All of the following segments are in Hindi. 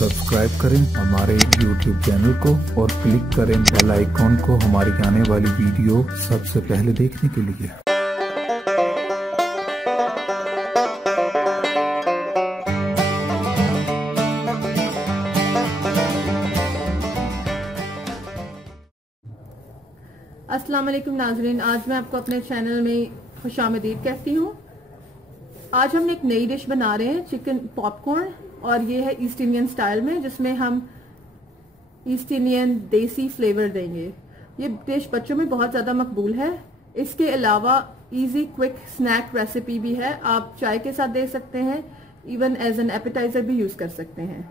सब्सक्राइब करें हमारे YouTube चैनल को और क्लिक करें बेल आइकॉन को हमारी आने वाली वीडियो सबसे पहले देखने के लिए। अस्सलाम वालेकुम नाज़रीन, आज मैं आपको अपने चैनल में खुशामदीद कहती हूँ। आज हम एक नई डिश बना रहे हैं, चिकन पॉपकॉर्न, और ये है ईस्ट इंडियन स्टाइल में, जिसमें हम ईस्ट इंडियन देसी फ्लेवर देंगे। ये डिश बच्चों में बहुत ज़्यादा मकबूल है। इसके अलावा इजी क्विक स्नैक रेसिपी भी है, आप चाय के साथ दे सकते हैं, इवन एज एन एपेटाइजर भी यूज़ कर सकते हैं।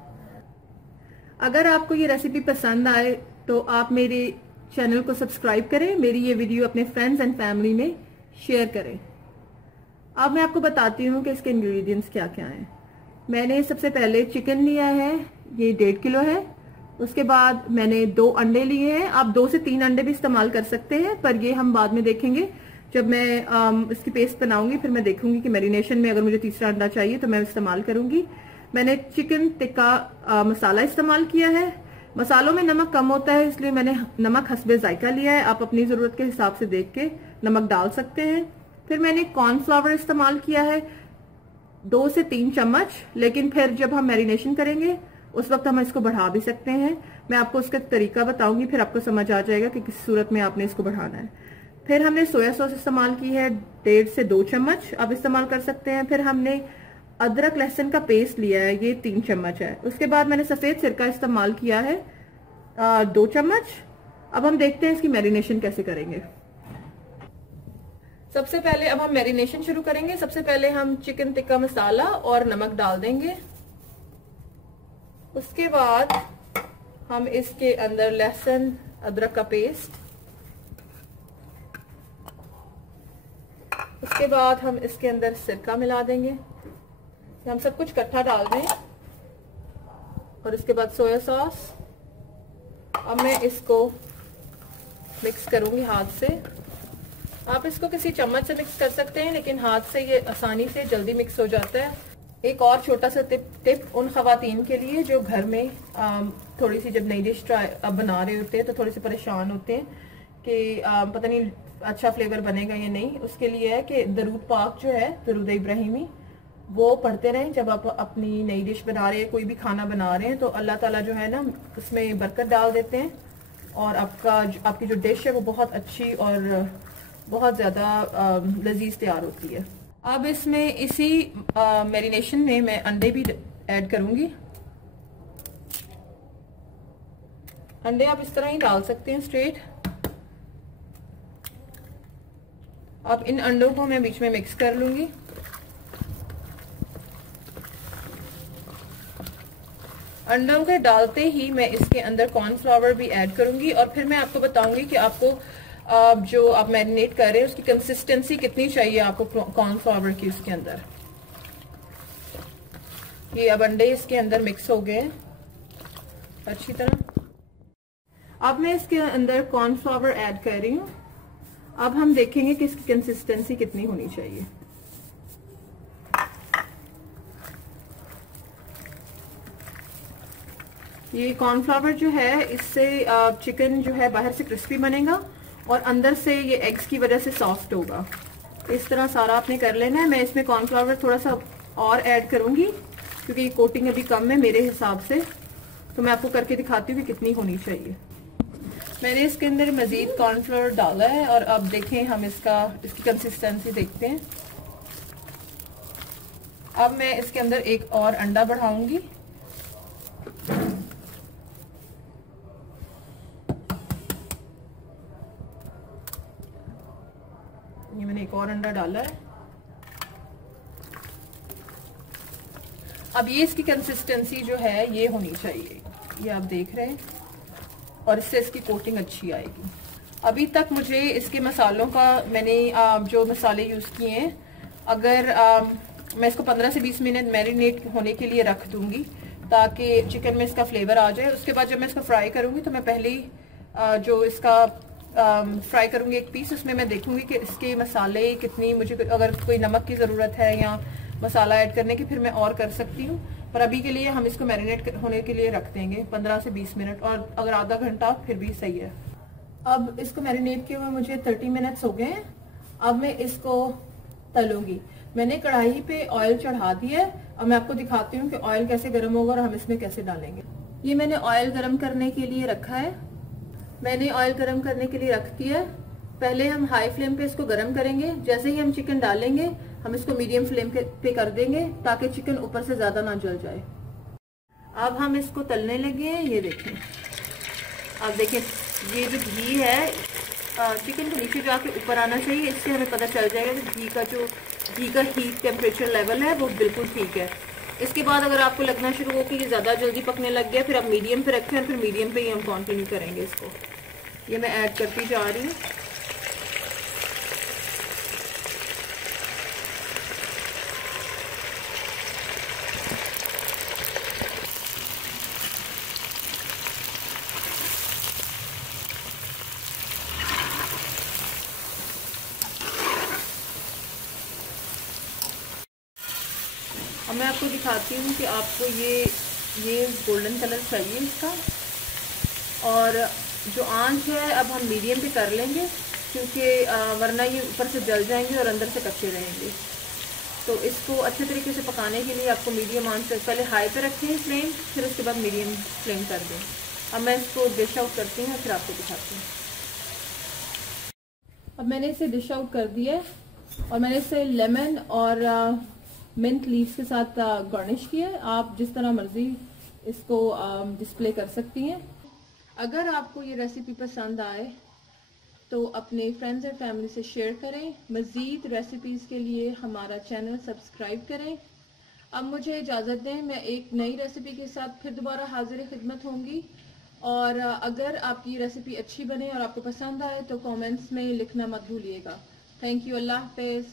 अगर आपको ये रेसिपी पसंद आए तो आप मेरे चैनल को सब्सक्राइब करें, मेरी ये वीडियो अपने फ्रेंड्स एंड फैमिली में शेयर करें। अब मैं आपको बताती हूँ कि इसके इंग्रेडिएंट्स क्या क्या हैं। मैंने सबसे पहले चिकन लिया है, ये 1.5 किलो है। उसके बाद मैंने 2 अंडे लिए हैं, आप 2 से 3 अंडे भी इस्तेमाल कर सकते हैं, पर ये हम बाद में देखेंगे जब मैं इसकी पेस्ट बनाऊंगी। फिर मैं देखूंगी कि मैरिनेशन में अगर मुझे तीसरा अंडा चाहिए तो मैं इस्तेमाल करूंगी। मैंने चिकन टिक्का मसाला इस्तेमाल किया है। मसालों में नमक कम होता है, इसलिए मैंने नमक हस्बे जायका लिया है। आप अपनी जरूरत के हिसाब से देख के नमक डाल सकते हैं। फिर मैंने कॉर्नफ्लावर इस्तेमाल किया है 2 से 3 चम्मच, लेकिन फिर जब हम मैरिनेशन करेंगे उस वक्त हम इसको बढ़ा भी सकते हैं। मैं आपको उसका तरीका बताऊंगी, फिर आपको समझ आ जाएगा कि किस सूरत में आपने इसको बढ़ाना है। फिर हमने सोया सॉस इस्तेमाल की है 1.5 से 2 चम्मच, आप इस्तेमाल कर सकते हैं। फिर हमने अदरक लहसुन का पेस्ट लिया है, ये 3 चम्मच है। उसके बाद मैंने सफेद सिरका इस्तेमाल किया है 2 चम्मच। अब हम देखते हैं इसकी मैरिनेशन कैसे करेंगे। सबसे पहले अब हम मैरिनेशन शुरू करेंगे। सबसे पहले हम चिकन टिक्का मसाला और नमक डाल देंगे। उसके बाद हम इसके अंदर लहसुन अदरक का पेस्ट, उसके बाद हम इसके अंदर सिरका मिला देंगे। हम सब कुछ इकट्ठा डाल दें, और इसके बाद सोया सॉस। अब मैं इसको मिक्स करूंगी हाथ से। आप इसको किसी चम्मच से मिक्स कर सकते हैं, लेकिन हाथ से ये आसानी से जल्दी मिक्स हो जाता है। एक और छोटा सा टिप उन खवातीन के लिए जो घर में थोड़ी सी जब नई डिश बना रहे होते हैं तो थोड़े से परेशान होते हैं कि पता नहीं अच्छा फ्लेवर बनेगा या नहीं। उसके लिए है कि दरूद पाक जो है, दरूद इब्राहिमी, वो पढ़ते रहें जब आप अपनी नई डिश बना रहे हैं, कोई भी खाना बना रहे हैं, तो अल्लाह ताला जो है ना उसमें बरकत डाल देते हैं, और आपकी जो डिश है वो बहुत अच्छी और बहुत ज़्यादा लजीज तैयार होती है। अब इसमें इसी मैरिनेशन में मैं अंडे भी ऐड करूंगी। अंडे आप इस तरह ही डाल सकते हैं स्ट्रेट। अब इन अंडों को मैं बीच में मिक्स कर लूंगी। अंडों के डालते ही मैं इसके अंदर कॉर्नफ्लावर भी ऐड करूंगी, और फिर मैं आपको बताऊंगी कि आपको जो आप मैरिनेट कर रहे हैं उसकी कंसिस्टेंसी कितनी चाहिए आपको कॉर्नफ्लावर की उसके अंदर। ये अब अंडे इसके अंदर मिक्स हो गए अच्छी तरह। अब मैं इसके अंदर कॉर्नफ्लावर ऐड कर रही हूँ। अब हम देखेंगे कि इसकी कंसिस्टेंसी कितनी होनी चाहिए। ये कॉर्नफ्लावर जो है, इससे चिकन जो है बाहर से क्रिस्पी बनेगा और अंदर से ये एग्स की वजह से सॉफ्ट होगा। इस तरह सारा आपने कर लेना है। मैं इसमें कॉर्नफ्लावर थोड़ा सा और ऐड करूंगी क्योंकि ये कोटिंग अभी कम है मेरे हिसाब से, तो मैं आपको करके दिखाती हूँ कि कितनी होनी चाहिए। मैंने इसके अंदर मजीद कॉर्नफ्लावर डाला है, और अब देखें हम इसकी कंसिस्टेंसी देखते हैं। अब मैं इसके अंदर एक और अंडा बढ़ाऊंगी। ये मैंने एक और अंडा डाला है। अब ये इसकी कंसिस्टेंसी जो है ये होनी चाहिए, ये आप देख रहे हैं, और इससे इसकी कोटिंग अच्छी आएगी। अभी तक मुझे इसके मसालों का मैंने जो मसाले यूज किए हैं, अगर मैं इसको 15 से 20 मिनट मैरिनेट होने के लिए रख दूंगी ताकि चिकन में इसका फ्लेवर आ जाए। उसके बाद जब मैं इसको फ्राई करूंगी तो मैं पहले ही जो इसका फ्राई करूंगी एक पीस, उसमें मैं देखूंगी कि इसके मसाले कितनी, मुझे अगर कोई नमक की ज़रूरत है या मसाला ऐड करने की फिर मैं और कर सकती हूँ। पर अभी के लिए हम इसको मैरिनेट होने के लिए रख देंगे 15 से 20 मिनट, और अगर आधा घंटा फिर भी सही है। अब इसको मैरिनेट किए हुए मुझे 30 मिनट्स हो गए हैं। अब मैं इसको तलूंगी। मैंने कढ़ाई पे ऑयल चढ़ा दिया है। अब मैं आपको दिखाती हूँ कि ऑयल कैसे गर्म होगा और हम इसमें कैसे डालेंगे। ये मैंने ऑयल गर्म करने के लिए रखा है। मैंने ऑयल गर्म करने के लिए रख दिया है। पहले हम हाई फ्लेम पे इसको गर्म करेंगे। जैसे ही हम चिकन डालेंगे हम इसको मीडियम फ्लेम पे कर देंगे ताकि चिकन ऊपर से ज्यादा ना जल जाए। अब हम इसको तलने लगे हैं। ये देखें, अब देखिए ये जो घी है चिकन को नीचे जाके ऊपर आना चाहिए। इससे हमें पता चल जाएगा कि घी का हीट टेम्परेचर लेवल है वो बिल्कुल ठीक है। इसके बाद अगर आपको लगना शुरू हो कि ये ज्यादा जल्दी पकने लग गया, फिर आप मीडियम पे रखें और फिर मीडियम पे ही हम कंटिन्यू करेंगे इसको। ये मैं ऐड करती जा रही हूँ। अब मैं आपको दिखाती हूँ कि आपको ये गोल्डन कलर चाहिए इसका। और जो आंच है अब हम मीडियम पे कर लेंगे, क्योंकि वरना ये ऊपर से जल जाएंगे और अंदर से कच्चे रहेंगे। तो इसको अच्छे तरीके से पकाने के लिए आपको मीडियम आंच पे पहले हाई पे रखें फ्लेम, फिर उसके बाद मीडियम फ्लेम कर दें। अब मैं इसको डिश आउट करती हूँ और फिर आपको दिखाती हूँ। अब मैंने इसे डिश आउट कर दिया है और मैंने इसे लेमन और मिंट लीव्स के साथ गार्निश किया है। आप जिस तरह मर्जी इसको डिस्प्ले कर सकती हैं। अगर आपको ये रेसिपी पसंद आए तो अपने फ्रेंड्स और फैमिली से शेयर करें। मज़ीद रेसिपीज़ के लिए हमारा चैनल सब्सक्राइब करें। अब मुझे इजाज़त दें, मैं एक नई रेसिपी के साथ फिर दोबारा हाजिर खिदमत होंगी। और अगर आपकी रेसिपी अच्छी बने और आपको पसंद आए तो कमेंट्स में लिखना मत भूलिएगा। Thank you. अल्लाह हाफ़िज़।